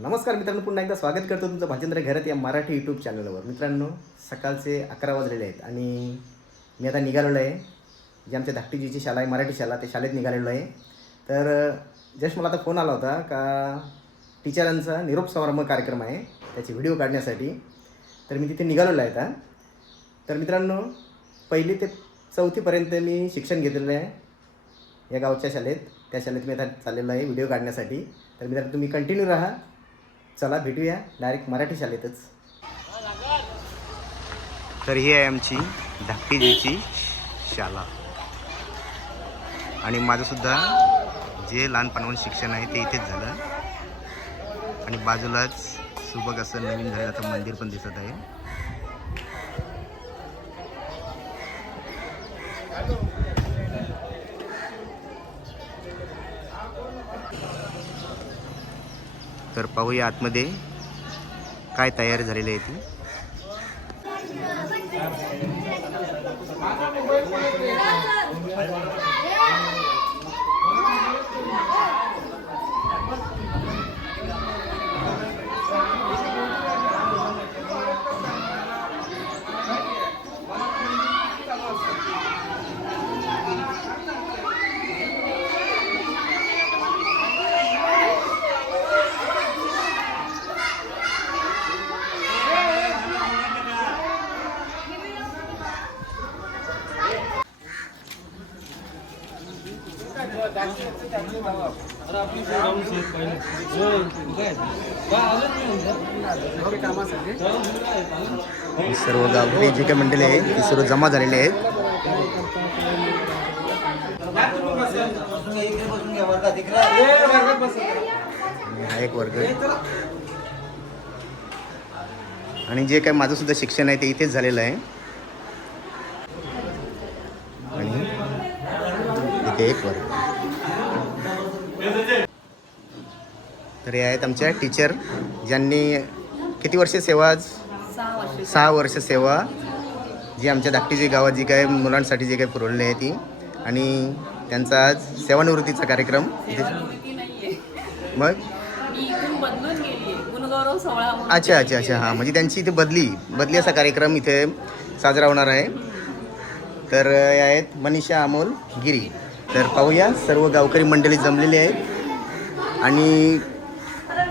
नमस्कार मित्रांनो, पुन्हा एकदा स्वागत करतो तुमचं भाचेंद्र घरात या मराठी यूट्यूब चॅनलवर. मित्रांनो, सकाळचे 11 वाजलेले आहेत आणि मी आता निघालेलो आहे. जे आमच्या धाकटीजीची शाळा आहे, मराठी शाळा, त्या शाळेत निघालेलो आहे. तर जस्ट मला आता फोन आला होता का टीचरांचा निरोप समारंभ कार्यक्रम आहे, त्याची व्हिडिओ काढण्यासाठी. तर मी तिथे निघालेलो आहे आता. तर मित्रांनो, 1ली ते 4थीपर्यंत मी शिक्षण घेतलेलं आहे या गावच्या शाळेत. त्या शाळेत मी आता चाललेलो आहे व्हिडिओ काढण्यासाठी. तर मित्रांनो, तुम्ही कंटिन्यू राहा. चला भेटूया डायरेक्ट मराठी शाळेतच. तर ही आहे आमची धाकटीजीची शाळा आणि माझंसुद्धा जे लहानपणापासून शिक्षण आहे ते इथेच झालं. आणि बाजूलाच सुबक असं नवीन झालेलं आता मंदिर पण दिसत आहे. तर पाहूया आतमध्ये काय तयारी झालेली आहे ती. सर्व गावकरी जे काही मंडळी आहे ती सर्व जमा झालेले आहेत. हा एक वर्ग आणि जे काही माझं सुद्धा शिक्षण आहे ते इथेच झालेलं आहे. आणि इथे एक वर्ग. तर हे आहेत आमच्या टीचर, ज्यांनी किती वर्ष सेवा, 6 वर्ष सेवा जी आमच्या धाकटीची गावात जी काय मुलांसाठी जे काही पुरवलेली आहे ती. आणि त्यांचा आज सेवानिवृत्तीचा कार्यक्रम मग अच्छा अच्छा अच्छा हां, म्हणजे त्यांची इथे बदली असा कार्यक्रम इथे साजरा होणार आहे. तर हे आहेत मनीषा अमोल गिरी. तर पाहूया, सर्व गावकरी मंडळी जमलेली आहेत आणि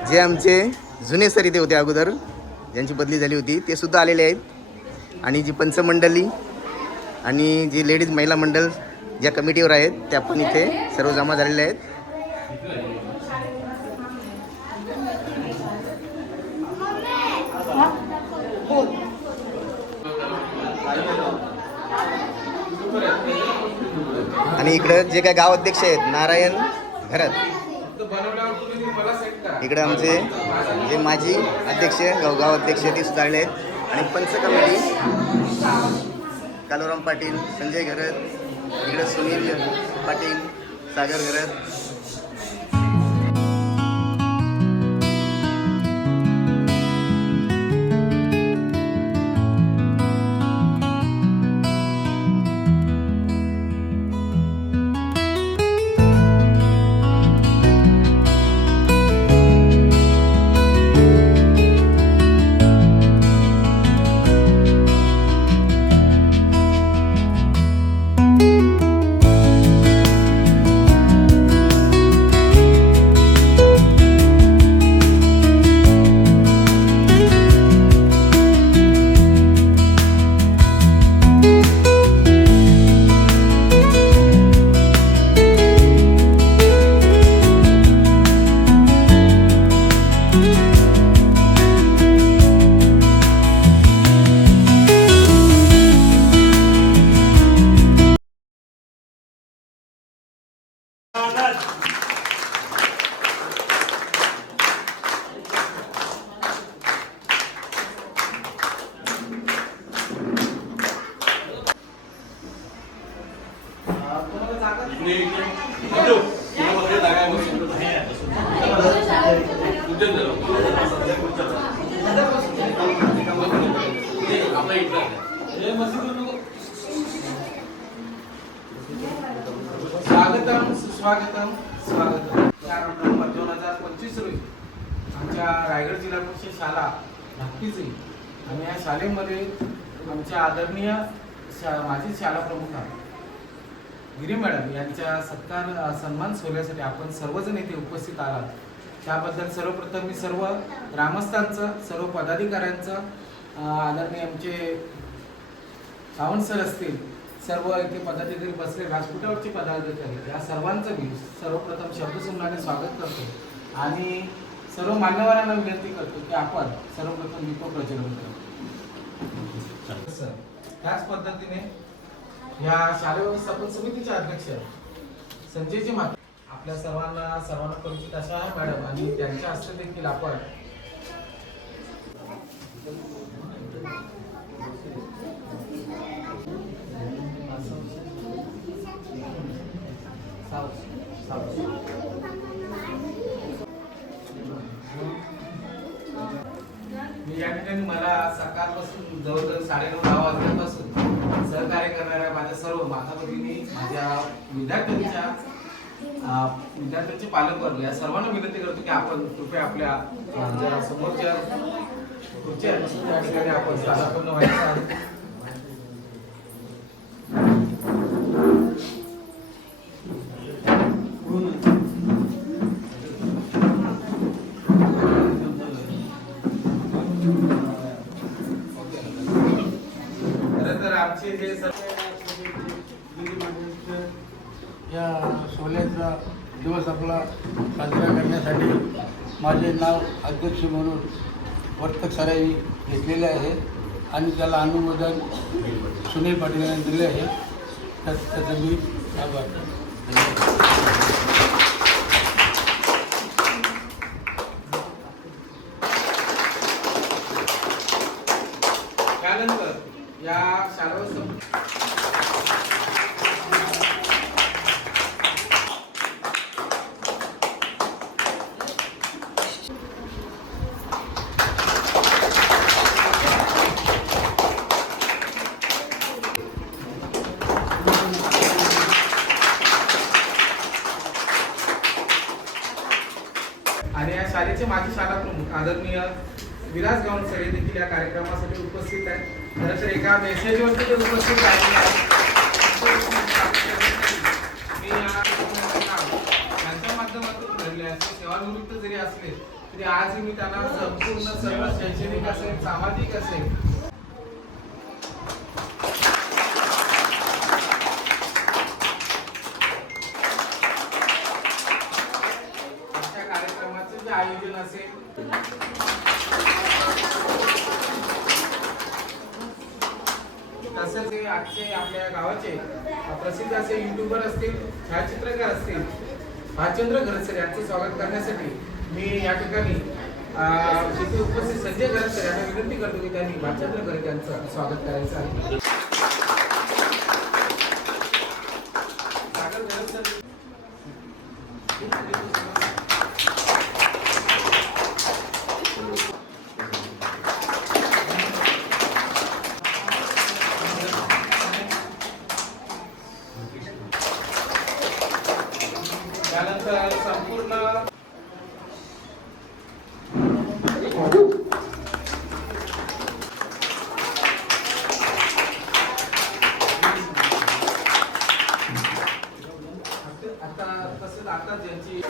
जे आमचे जुने सर इथे होते अगोदर, ज्यांची बदली झाली होती, ते सुद्धा आलेले आहेत. आणि जी पंचमंडळी आणि जी लेडीज महिला मंडळ ज्या कमिटीवर आहेत त्या पण इथे सर्व जमा झालेल्या आहेत. आणि इकडं जे काय गाव अध्यक्ष आहेत नारायण घरात, इकडे आमचे जे माजी अध्यक्ष गाव अध्यक्ष ते सुद्धा आले आहेत. आणि पंच कमिटी कालूराम पाटील, संजय घरत, इकडे सुनील पाटील, सागर घरत. स्वागतम सुस्वागतम. 4 नोव्हेंबर 2025 रोजी आमच्या आमच्या रायगड जिल्हा परिषद शाळा धाकटीची आणि या शाळेमध्ये आमच्या आदरणीय माजी शाळा प्रमुख गिरी मॅडम यांच्या सन्मान सोहळ्यासाठी आपण सर्वजण इथे उपस्थित आलात त्याबद्दल सर्वप्रथम मी सर्व ग्रामस्थांचं सर्व पदाधिकाऱ्यांचं आदरणीय आमचे सावंत सर असतील सर्व इथे पदाधिकारी बसले व्यासपीठावरचे पदाधिकारी या सर्वांचं मी सर्वप्रथम शब्दसंग्रहाने स्वागत करतो आणि सर्व मान्यवरांना विनंती करतो की आपण सर्वप्रथम दीपक प्रज्वलन करू सर त्याच पद्धतीने या शालेय व्यवस्थापन समितीचे अध्यक्ष संजयजी माते आपल्या सर्वांना परिचित अशा आहे मॅडम आणि त्यांच्या हस्ते देखील आपण मी या ठिकाणी मला सकाळपासून जवळजवळ 9:30-10 वाजल्यापासून सहकार्य करणाऱ्या माझ्या सर्व माता भगिनी माझ्या विद्यार्थ्यांचे पालकवर्ग या सर्वांना विनंती करतो की आपण कृपया आपल्या ज्या समोरच्या खुर्च्या त्या ठिकाणी आपण स्थानापन्न व्हायचं आहे. आमचे जे या सोहळ्याचा दिवस आपला साजरा करण्यासाठी माझे नाव अध्यक्ष म्हणून वर्तक सरांनी घेतलेले आहे आणि त्याला अनुमोदन सुनील पाटील यांनी दिले आहे त्याचा मी आभार. त्यानंतर या शाळा आणि या शाळेचे माजी शाळा प्रमुख आदरणीय विराज गावण सर देखील या कार्यक्रमासाठी उपस्थित आहेत. खरं तर एका मेसेजवरती ते उपस्थित राहिले आहेत. मी यांच्या माध्यमातून घडले असते सेवानिवृत्त जरी असले तरी आजही मी त्यांना संपूर्ण सर्व शैक्षणिक असेल सामाजिक असेल अशा कार्यक्रमाचे जे आयोजन असेल तसेच आजचे आपल्या गावाचे प्रसिद्ध असे युट्यूबर असतील छायाचित्रकार असतील भालचंद्र घरसर यांचे स्वागत करण्यासाठी मी या ठिकाणी तिथे उपस्थित संजय घरसर यांना विनंती करतो की त्यांनी भालचंद्र घरसर यांचं स्वागत करायचं आहे. सागर घरसर त्यानंतर संपूर्ण आता ज्यांची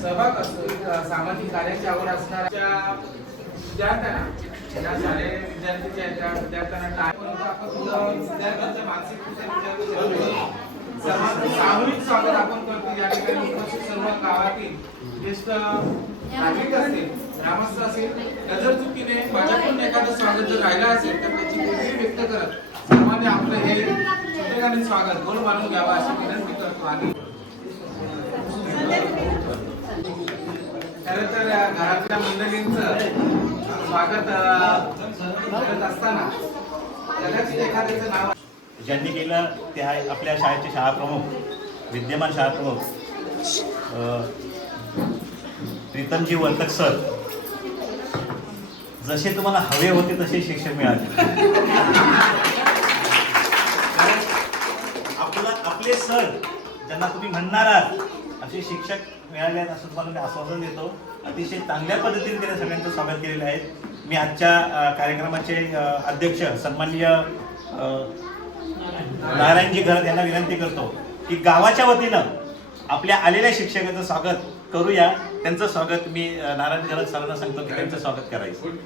सहभाग असतो सामाजिक कार्याची आवड असणाऱ्या विद्यार्थ्यांना या शालेय विद्यार्थी आहेत त्या विद्यार्थ्यांना विद्यार्थ्यांच्या मानसिक सर्वांचं सामूहिक स्वागत आपण करतो. या ठिकाणी उपस्थित सर्व गावातील ज्येष्ठ नागरिक असतील ग्रामस्थ असेल नजर चुकीने माझ्याकडून एखादं स्वागत जर राहिलं असेल तर त्याची दिलगिरी व्यक्त करत सर्वांनी आपलं हे छोटेखानी स्वागत गोड मानून घ्यावं अशी विनंती करतो. आणि खरं तर घरातल्या मंडळींचं स्वागत करत असताना कदाचित एखाद्याचं नाव ज्यांनी केलं ते आहे आपल्या शाळेचे शाळाप्रमुख विद्यमान शाळाप्रमुख प्रीतमजी वर्तक सर, जसे तुम्हाला हवे होते तसे शिक्षक मिळाले. आपले सर ज्यांना तुम्ही म्हणणार आहात असे शिक्षक मिळाले आहेत असं तुम्हाला मी आश्वासन देतो. अतिशय चांगल्या पद्धतीने त्यांनी सगळ्यांचं स्वागत केलेलं आहे. मी आजच्या कार्यक्रमाचे अध्यक्ष सन्माननीय नारायणजी घरत यांना विनंती करतो की गावाच्या वतीनं आपल्या आलेल्या शिक्षकांचं स्वागत करूया. त्यांचं स्वागत मी नारायण घरत सरांना सांगतो की त्यांचं स्वागत करायचं.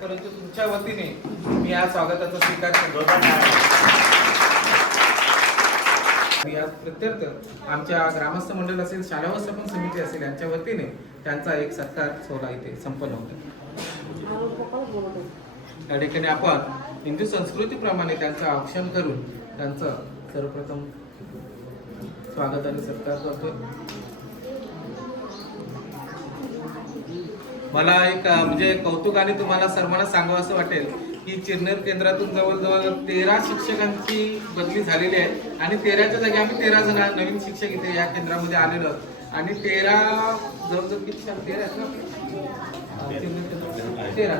परंतु तुमच्या वतीने मी या स्वागताचा स्वीकार करतो. या प्रत्यर्थ आमच्या ग्रामस्थ मंडळ असेल, शाळा व्यवस्थापन समिती असेल, यांच्या वतीने त्यांचा एक सत्कार सोहळा इथे संपन्न होतो. या ठिकाणी आपण हिंदू संस्कृतीप्रमाणे त्यांचं औक्षण करून त्यांचं सर्वप्रथम स्वागत आणि सत्कार करतो. मला एक म्हणजे कौतुकाने तुम्हाला सर्वांना सांगावं असं वाटेल की चिरनेर केंद्रातून जवळजवळ 13 शिक्षकांची बदली झालेली आहे आणि 13च्या जागी आम्ही 13 जण नवीन शिक्षक इथे या केंद्रामध्ये आलेलो आहोत आणि 13 जवळजवळ किती शाळा 13 आहेत ना? 13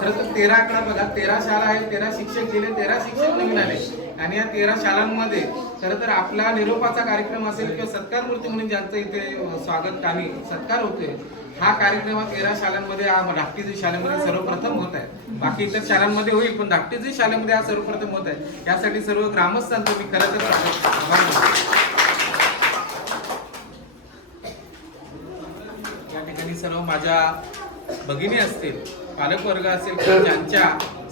खरं तर 13 आकडा बघा, 13 शाळा आहे, 13 शिक्षक गेले, 13 शिक्षक नवीन आले आणि या 13 शाळांमध्ये खरं तर आपला निरोपाचा कार्यक्रम असेल किंवा सत्कार मूर्ती म्हणून ज्यांचं इथे स्वागत आणि सत्कार होतोय, हा कार्यक्रम 13 शाळांमध्ये धाकटीजी शाळेमध्ये सर्वप्रथम होत आहे. बाकी इतर शाळांमध्ये होईल पण धाकटीजी शाळेमध्ये हा सर्वप्रथम होत आहे. यासाठी सर्व ग्रामस्थांचं मी खरं तर आभार मानतो. या ठिकाणी सर्व माझ्या भगिनी असतील, पालकवर्ग असेल किंवा ज्यांच्या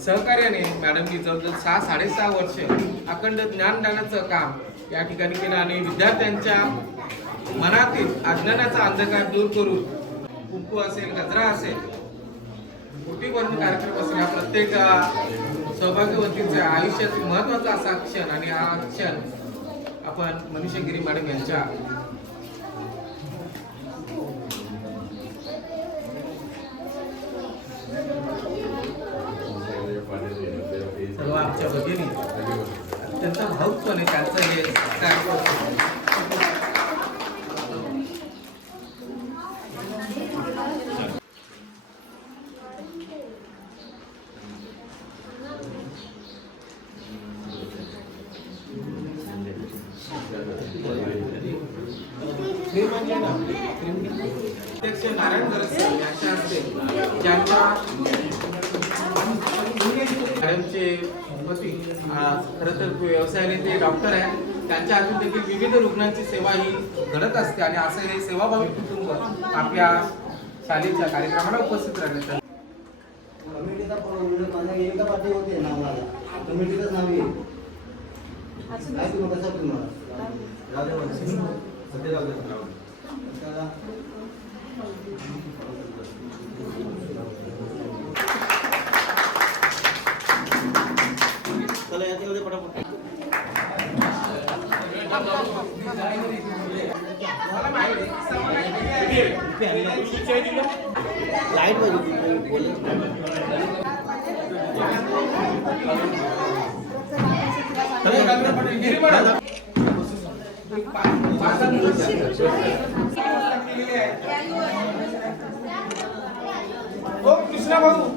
सहकार्याने मॅडमनी जवळजवळ 6-6.5 वर्ष अखंड ज्ञानदानाचं काम या ठिकाणी केलं आणि विद्यार्थ्यांच्या मनातील अज्ञानाचा अंधकार दूर करून कुंकू असेल, गजरा असेल, मोठीवर्ण कार्यक्रम असेल, या प्रत्येक सहभागीवतीच्या आयुष्यातील महत्वाचा असा क्षण आणि हा क्षण आपण मनीषा मॅडम यांच्या सर्व आमच्या भगिनी अत्यंत भावुकपणे त्यांचं हे सत्कार अध्यक्ष नारायण घरत सर यांच्या हस्ते ज्यांच्या मॅडमचे पती खरं तर व्यवसायाने ते डॉक्टर आहे, त्यांच्या हातून देखील विविध रुग्णांची सेवा ही घडत असते आणि असं हे सेवाभावी कुटुंब आपल्या शाळेच्या कार्यक्रमाला उपस्थित राहिले. लाईट कृष्णा भाऊ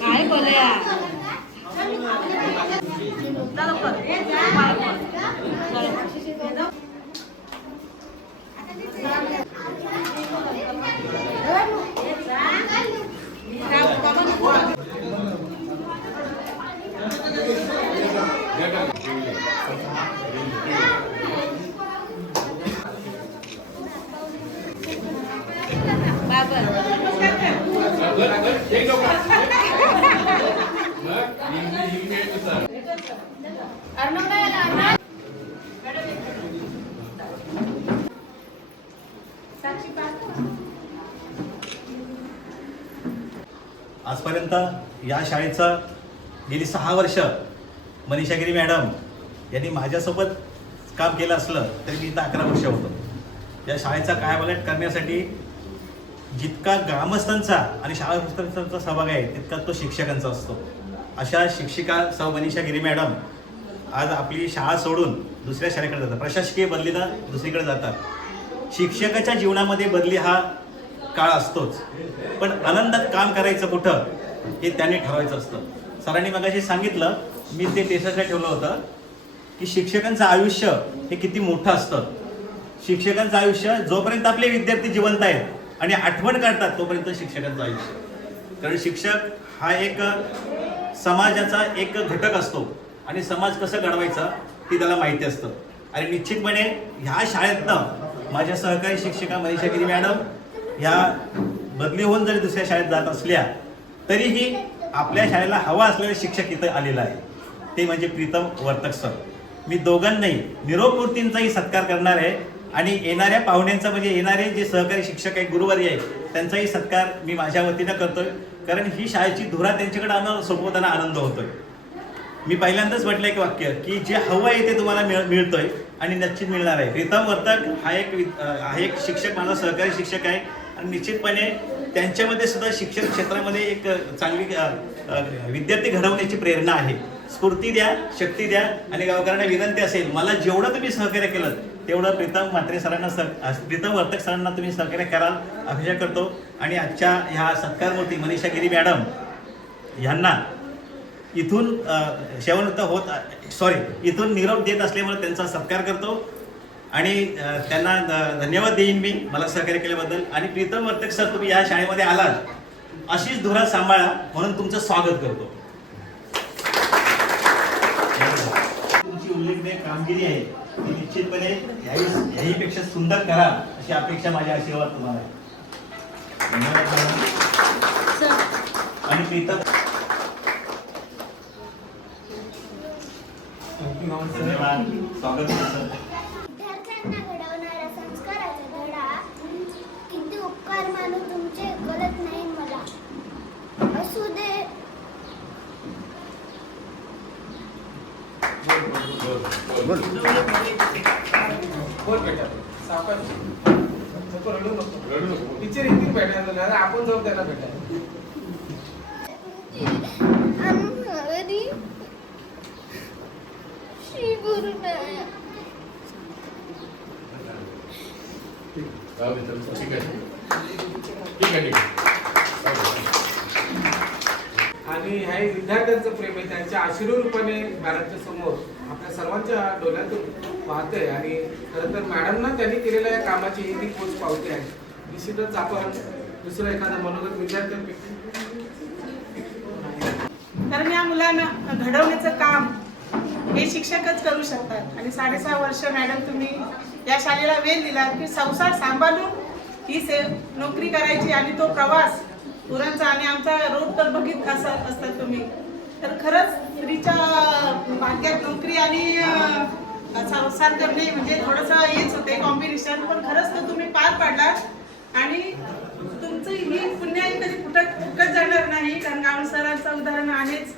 काय बोलूया साक्षी आजपर्यंत या शाळेचं गेली 6 वर्ष मनीषा गिरी मॅडम यांनी माझ्यासोबत काम केलं असलं तरी मी इथं 11 वर्ष होतो. या शाळेचा कायापालट करण्यासाठी जितका ग्रामस्थांचा आणि शाळा सहभाग आहे तितका तो शिक्षकांचा असतो. अशा शिक्षिका सौ मनीषा गिरी मॅडम आज आपली शाळा सोडून दुसऱ्या शाळेकडे जातात. प्रशासकीय बदलीनं दुसरीकडे जातात. शिक्षकाच्या जीवनामध्ये बदली हा काळ असतोच, पण आनंदात काम करायचं कुठं हे त्यांनी ठरवायचं असतं. सरांनी मगाशी सांगितलं, मी ते टेस्टला ठेवलं होतं की शिक्षकांचं आयुष्य हे किती मोठं असतं. शिक्षकांचं आयुष्य जोपर्यंत आपले विद्यार्थी जिवंत आहेत आणि आठवण काढतात तोपर्यंत शिक्षकांचं आयुष्य. कारण शिक्षक हा एक समाजाचा एक घटक असतो आणि समाज कसं घडवायचा ते त्याला माहिती असतं. आणि निश्चितपणे ह्या शाळेतनं माझ्या सहकारी शिक्षिका मनीषा गिरी मॅडम ह्या बदली होऊन जरी दुसऱ्या शाळेत जात असल्या तरीही आपल्या शाळेला हवा असलेले शिक्षक इथं आलेला आहे, ते म्हणजे प्रीतम वर्तक सर. मी दोघांनाही निरोप मूर्तींचाही सत्कार करणार आहे आणि येणाऱ्या पाहुण्यांचा म्हणजे येणारे जे सहकारी शिक्षक आहे, गुरुवर्य आहे, त्यांचाही सत्कार मी माझ्या वतीनं करतोय. कारण ही शाळेची धुरा त्यांच्याकडे आम्हाला सोपवताना आनंद होतोय. मी पहिल्यांदाच म्हटलं एक वाक्य की जे हवं आहे ते तुम्हाला मिळतोय आणि निश्चित मिळणार आहे. प्रीतम वर्तक हा एक शिक्षक, माझा सहकारी शिक्षक आहे आणि निश्चितपणे त्यांच्यामध्ये सुद्धा शिक्षण क्षेत्रामध्ये एक चांगली विद्यार्थी घडवण्याची प्रेरणा आहे. स्फूर्ती द्या, शक्ती द्या आणि गावकऱ्यांना विनंती असेल, मला जेवढं तुम्ही सहकार्य केलं तेवढं प्रीतम म्हात्रे सरांना प्रीतम वर्तक सरांना तुम्ही सहकार्य कराल अपेक्षा करतो. आणि आजच्या ह्या सत्कारमूर्ती मनीषा गिरी मॅडम ह्यांना इथून इथून निरोप देत असल्यामुळे त्यांचा सत्कार करतो आणि त्यांना धन्यवाद देईन मी मला सहकार्य केल्याबद्दल. आणि प्रीतम वर्तक सर, तुम्ही या शाळेमध्ये आलात, अशीच धुरा सांभाळा म्हणून तुमचं स्वागत करतो. तुमची उल्लेखनीय कामगिरी आहे ती निश्चितपणे याहीपेक्षा सुंदर करा अशी अपेक्षा, माझ्या आशीर्वाद तुम्हाला आहे. आणि प्रीतम धन्यवाद, स्वागत सर. विद्यार्थ्यांना घडवणारा संस्काराचा धडा किती उपकार मानू तुमचे कळत नाही मला. असू दे. बोल बेटा, सावकाश. नको रडू नको. टीचर येतील भेटायला, आपण जाऊ त्यांना भेटायला. श्री गुरुनानक. आणि ह्या विद्यार्थ्यांचं प्रेम आहे, त्यांच्या आशीर्वादरूपाने मॅडमच्या समोर आपल्या सर्वांच्या डोळ्यातून वाहतंय. आणि खरं तर मॅडमना त्यांनी केलेल्या या कामाची ही ती पोच पावती आहे. निश्चितच आपण दुसरं एखादं मनोगत विद्यार्थ्यांपैकी, कारण या मुलांना घडवण्याचं काम हे शिक्षकच करू शकतात. आणि 6.5 वर्ष मॅडम तुम्ही या शाळेला वेळ दिलात की संसार सांभाळून ही नोकरी करायची आणि तो प्रवास मुलांचा आणि आमचा रोड तर बघित असतात तुम्ही. तर खरंच स्त्रीच्या भाग्यात नोकरी आणि संसार करणे म्हणजे थोडंसं हेच होते कॉम्बिनेशन, पण खरंच तर तुम्ही पार पाडलात आणि तुमचं ही पुण्याई कधी फुकट जाणार नाही. कारण गावळ सरांचं उदाहरण आहेच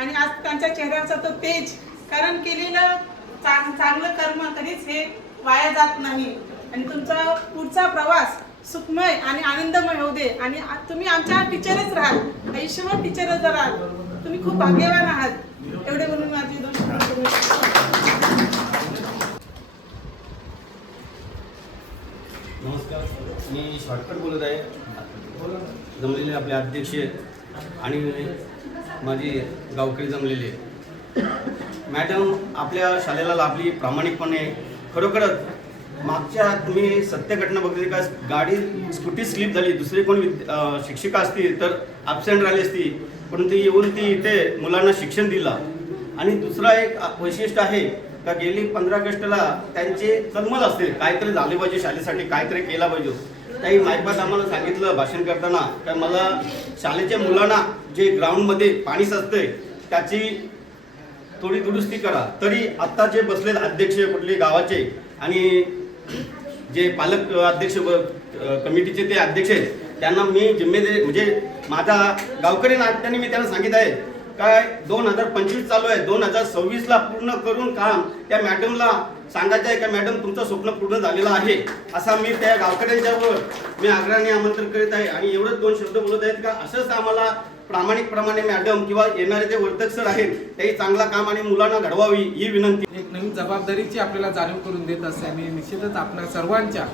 आणि आज त्यांच्या चेहऱ्यावरचा तो तेज, कारण केलेलं चांगलं कर्म कधीच हे वाया जात नाही. आणि तुमचा पुढचा प्रवास सुखमय आणि आनंदमय होऊ दे. आणि तुम्ही आमच्या टीचरच राहाल, आयुष्यभर टीचरच राहाल. तुम्ही खूप भाग्यवान आहात. एवढे म्हणून माझी 2 शब्द. नमस्कार, मी शॉर्टकट बोलत आहे. जमलेले आपले अध्यक्ष आणि माझी गावकरी जमलेली आहे. मॅडम आपल्या शाळेला लाभली प्रामाणिकपणे. खरोखरच मागच्या तुम्ही सत्य घटना बघितली का, गाडी स्कूटी स्लिप झाली, दुसरे कोण शिक्षिका असती तर ॲबसेंट राहिली असती, परंतु येऊन ती इथे मुलांना शिक्षण दिलं. आणि दुसरा एक वैशिष्ट्य आहे का गेली 15 ऑगस्टला त्यांचे तळमळ असते, काहीतरी झाले पाहिजे शाळेसाठी, काहीतरी केला पाहिजे. काही मायबात आम्हाला सांगितलं भाषण करताना का मला शाळेच्या मुलांना जे ग्राउंडमध्ये पाणी साचतंय त्याची थोडी दुरुस्ती करा. तरी आत्ता जे बसलेले अध्यक्ष कुठले गावाचे आणि जे पालक अध्यक्ष कमिटीचे ते अध्यक्ष आहेत त्यांना मी जिम्मेदारी म्हणजे माझा गावकरी नात्याने मी त्यांना सांगितलं आहे काय 2025 चालू आहे 2026ला पूर्ण करून काम त्या मॅडमला सांगायचं आहे का मॅडम तुमचं स्वप्न पूर्ण झालेलं आहे असा मी त्या गावकऱ्यांच्यावर मी आग्रहाने आमंत्रण करीत आहे. आणि एवढंच 2 शब्द बोलत आहेत का असंच आम्हाला प्रामाणिकप्रमाणे मॅडम किंवा येणारे जे वर्तक सर आहेत तेही चांगला काम आणि मुलांना घडवावी ही विनंती. एक नवीन जबाबदारीची आपल्याला जाणीव करून देत असते आणि निश्चितच आपल्या सर्वांच्या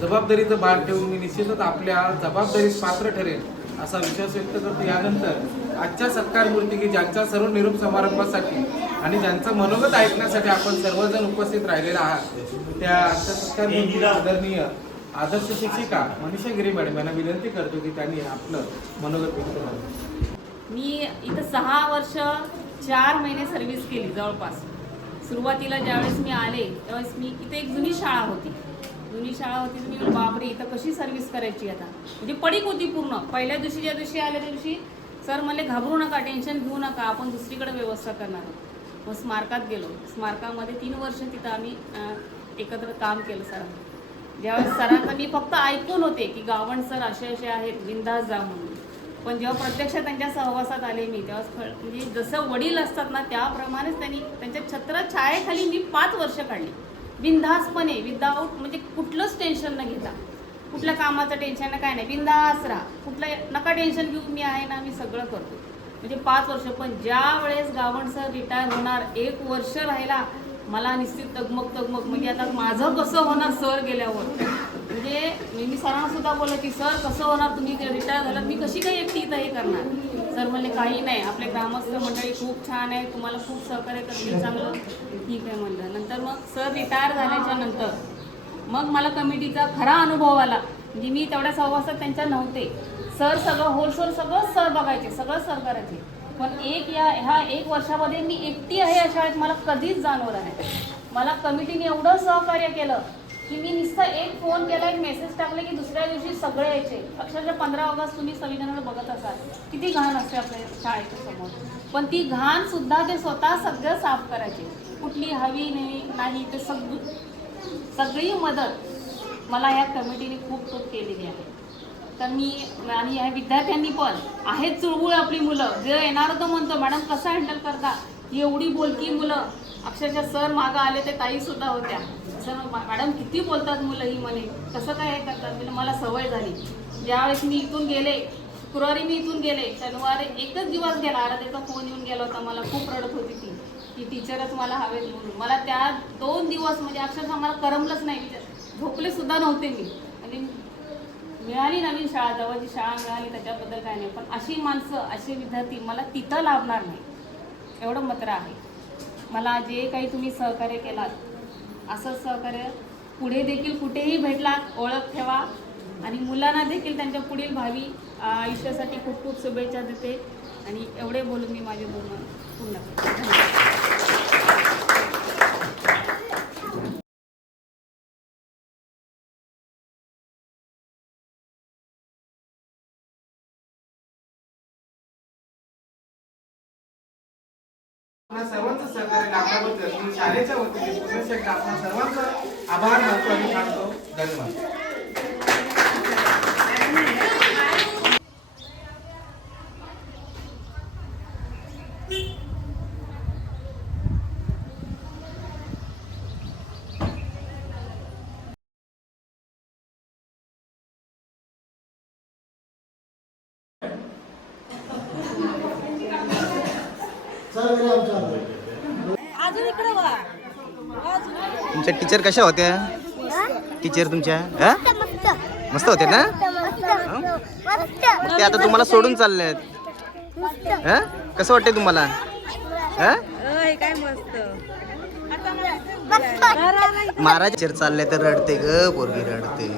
जबाबदारीचं भान ठेवून मी निश्चितच आपल्या जबाबदारीस पात्र ठरेल असा विश्वास व्यक्त करतो. यानंतर आजच्या सत्कार मूर्ती की ज्यांच्या सर्व निरोप समारंभासाठी आणि ज्यांचं मनोगत ऐकण्यासाठी आपण सर्वजण उपस्थित राहिलेला आहात त्या आजच्या सत्कार मूर्ती आदरणीय आदर्श शिक्षिका मनीषा गिरे मॅडम यांना विनंती करतो की त्यांनी आपलं मनोगत व्यक्त करावं. मी इथं 6 वर्ष 4 महिने सर्व्हिस केली जवळपास. सुरुवातीला ज्यावेळेस मी आले त्यावेळेस मी इथे एक जुनी शाळा होती तर मी म्हणलं बापरे इथं कशी सर्व्हिस करायची आता म्हणजे पडीक होती पूर्ण. पहिल्या दिवशी ज्या दिवशी आले त्या दिवशी सर म्हणले घाबरू नका टेन्शन घेऊ नका आपण दुसरीकडे व्यवस्था करणार आहोत. मग स्मारकात गेलो. स्मारकामध्ये 3 वर्ष तिथं आम्ही एकत्र काम केलं सरांनी. ज्यावेळेस सरांना मी फक्त ऐकून होते की गावण सर असे आहेत बिंदास जा म्हणून. पण जेव्हा प्रत्यक्ष त्यांच्या सहवासात आले मी तेव्हा म्हणजे जसं वडील असतात ना त्याप्रमाणेच त्यांनी त्यांच्या छत्रछायेखाली मी 5 वर्ष काढली बिनधास्तपणे विदाऊट म्हणजे कुठलंच टेन्शन न घेता कुठल्या कामाचं टेन्शन काय नाही बिनधास्त राहा कुठलं नका टेन्शन घेऊ मी आहे ना मी सगळं करतो म्हणजे 5 वर्ष. पण ज्या वेळेस गावण सर रिटायर होणार 1 वर्ष राहिला मला निश्चित तगमग म्हणजे आता माझं कसं होणार सर गेल्यावर म्हणजे मी सरांना सुद्धा बोललं की सर कसं होणार तुम्ही रिटायर झालात मी कशी काही एकटी इथं हे करणार. सर म्हणले काही नाही आपले ग्रामस्थ मंडळी खूप छान आहे तुम्हाला खूप सहकार्य करतील चांगलं ठीक आहे म्हणलं. नंतर मग सर रिटायर झाल्याच्या नंतर मग मला कमिटीचा खरा अनुभव आला म्हणजे मी तेवढ्या सहवासात त्यांच्या नव्हते. सर सगळं होलसोल सगळंच सर बघायचे सगळं सर करायचे. पण ह्या 1 वर्षामध्ये मी एकटी आहे या शाळेत मला कधीच जाणवलं नाही. मला कमिटीने एवढं सहकार्य केलं की मी नुसतं एक फोन केला एक मेसेज टाकले की दुसऱ्या दिवशी सगळे यायचे. अक्षरशः 15 ऑगस्ट तुम्ही संविधानाला बघत असाल किती घाण असते आपल्या शाळेच्या समोर पण ती घाण सुद्धा ते स्वतः सगळं साफ करायचे. कुठली हवी नाही ते सगळी मदत मला ह्या कमिटीने खूप केलेली आहे. तर मी आणि ह्या विद्यार्थ्यांनी पण आहेत चुळबुळ आपली मुलं जे येणार तो म्हणतो मॅडम कसं हँडल करता एवढी बोलकी मुलं. अक्षरशः सर मागं आले ते ताईसुद्धा होत्या सर मॅडम किती बोलतात मुलं ही म्हणे कसं काय हे करतात म्हणजे मला सवय झाली. ज्यावेळेस मी इथून गेले शुक्रवारी मी इथून गेले शनिवारी एकच दिवस गेला आराध्याचा फोन येऊन गेला होता मला खूप रडत होती ती टीचरच मला हवेत म्हणून. मला त्या 2 दिवस म्हणजे अक्षरशः मला करमलंच नाही झोपले सुद्धा नव्हते मी आणि मिळाली नवीन शाळा जवळची शाळा मिळाली त्याच्याबद्दल काय नाही पण अशी माणसं असे विद्यार्थी मला तिथं लाभणार नाही एवढं मात्र आहे. मला जे काही तुम्ही सहकार्य केलात असंच सहकार्य पुढे देखील कुठेही भेटलात ओळख ठेवा आणि मुलांना देखील त्यांच्या पुढील भावी आयुष्यासाठी खूप खूप शुभेच्छा देते आणि एवढे बोलून मी माझे बोलणं पूर्ण करते. आपल्या सर्वांचं सहकार्य लाभल्याबद्दल मी शाळेच्या वतीने पुन्हा एकदा आपल्या सर्वांचा आभार मानतो आणि मानतो. धन्यवाद. तुमच्या टीचर कशा होत्या टीचर तुमच्या मस्त होत्या ना ते आता तुम्हाला सोडून चालले कसं वाटतंय तुम्हाला महाराज टीचर चालले तर रडते ग पोरगी रडते.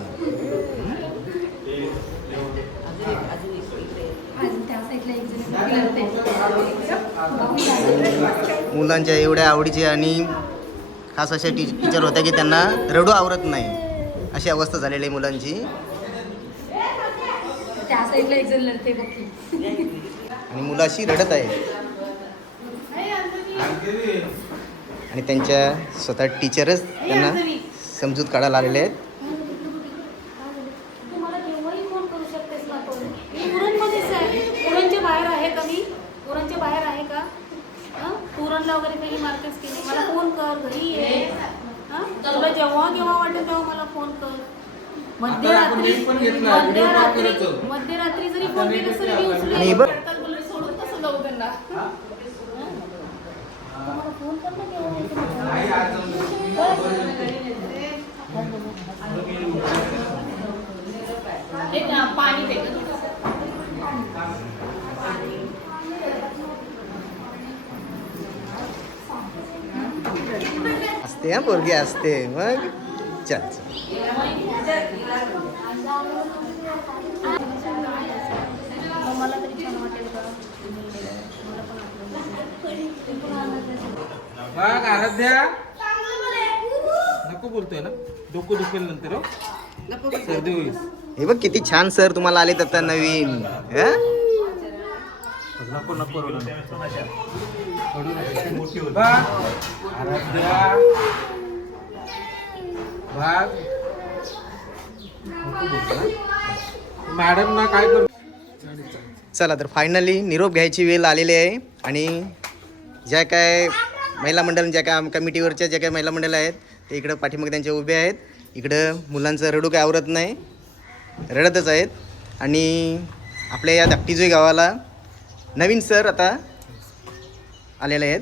मुलांच्या एवढ्या आवडीचे आणि खास अशा टीचर होत्या की त्यांना रडू आवरत नाही अशी अवस्था झालेली आहे मुलांची. आणि मुलं अशी रडत आहे आणि त्यांच्या स्वतः टीचरच त्यांना समजूत काढायला आलेले आहेत. उरणमध्येच आहे. उरणच्या बाहेर आहे का मी? उरणच्या बाहेर आहे का? तू उरणला वगैरे काही मार्केट केली, मला फोन कर, घरी ये. तुला जेव्हा केव्हा वाटेल तेव्हा मला फोन कर. मध्यरात्री जरी फोन केला तरी मी उचलू आणि बघ. सोडून कसं जाऊ त्यांना? मला फोन कर ना केव्हा येतं. पाणी दे. असते हा पोरगी असते मग. चल चल. मला तरी छान वाटेल का? बघ आराध्या, नको बोलतोय ना, डोकं दुखेल नंतर हो. सर्दी होईल. हे बघ किती छान सर तुम्हाला आलेत आता नवीन. नको नको रडू नको. मोठी होती. बघ आराध्या, बघ मॅडम ना काय करू. चला तर फायनली निरोप घ्यायची वेळ आलेली आहे. आणि ज्या काय महिला मंडळ, ज्या काय कमिटीवरच्या ज्या काही महिला मंडळ आहेत ते इकडं पाठीमागे त्यांच्या उभे आहेत. इकडं मुलांचं रडू काय आवरत नाही, रडतच आहेत. आणि आपल्या या धाकटीजोई गावाला नवीन सर आता आलेले आहेत.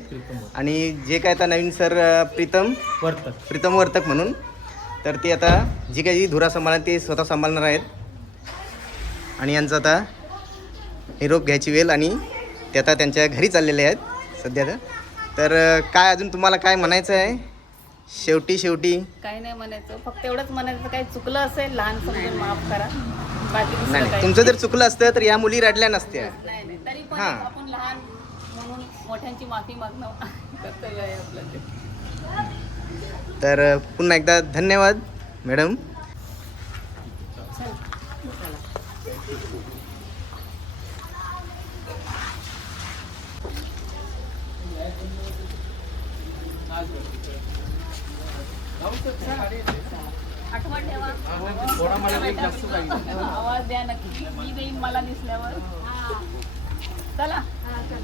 आणि जे काय आता नवीन सर प्रीतम वर्तक म्हणून, तर ते आता जी काही धुरा सांभाळणार ते स्वतः सांभाळणार आहेत. आणि यांचं आता निरोप घ्यायची वेळ आणि ते आता त्यांच्या घरी चाललेले आहेत सध्या. तर काय अजून तुम्हाला काय म्हणायचं आहे शेवटी? काही नाही म्हणायचं, फक्त एवढंच म्हणायचं, काही चुकलं असेल लहान समजून माफ करा. बाकी दुसरं नाही काही तुमचं जर चुकलं असतं तर या मुली रडल्या नसत्या. नाही. तरी पण हां. आपण लहान म्हणून मोठ्यांची माफी मागणं कर्तव्य आहे आपलं ते. तर पुन्हा एकदा धन्यवाद मॅडम. आठवण ठेवा. थोडा मला एक जास्त पाहिजे. आवाज द्या नक्की, मी देईन मला दिसल्यावर. चला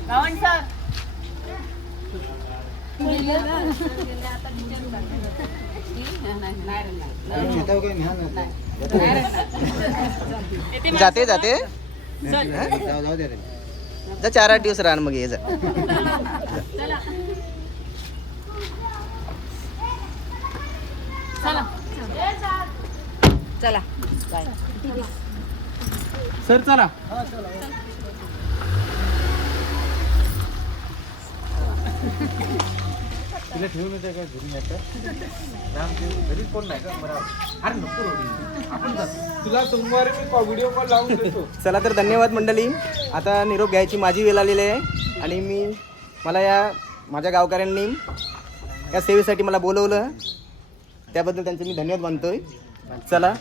गावण सर. जाते जा 4-8 दिवस राहण मग ये जा. चला सर चला. तिला ठेवून येते काय घरी घरी कोण नाही का? बरोबर. अरे नको रडू. आपण जातो. तुला सोमवारी मी व्हिडिओ कॉल लावून देतो. चला तर धन्यवाद मंडळी. आता निरोप घ्यायची माझी वेळ आलेली आहे. आणि मला या माझ्या गावकऱ्यांनी या सेवेसाठी मला बोलवलं, त्याबद्दल त्यांचे मी धन्यवाद मानतोय. चला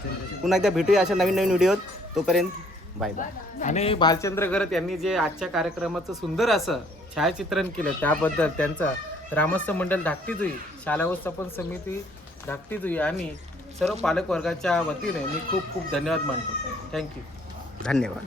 पुन्हा एकदा भेटूया अशा नवीन व्हिडिओत. तोपर्यंत बाय बाय. आणि भालचंद्र गरत यांनी जे आजच्या कार्यक्रमाचं सुंदर असं छायाचित्रण केलं त्याबद्दल त्यांचा ग्रामस्थ मंडळ धाकटीजुई, शाळा व्यवस्थापन समिती धाकटीजुई आणि सर्व पालक वर्गाच्या वतीने मी खूप खूप धन्यवाद मानतो. थँक्यू. धन्यवाद.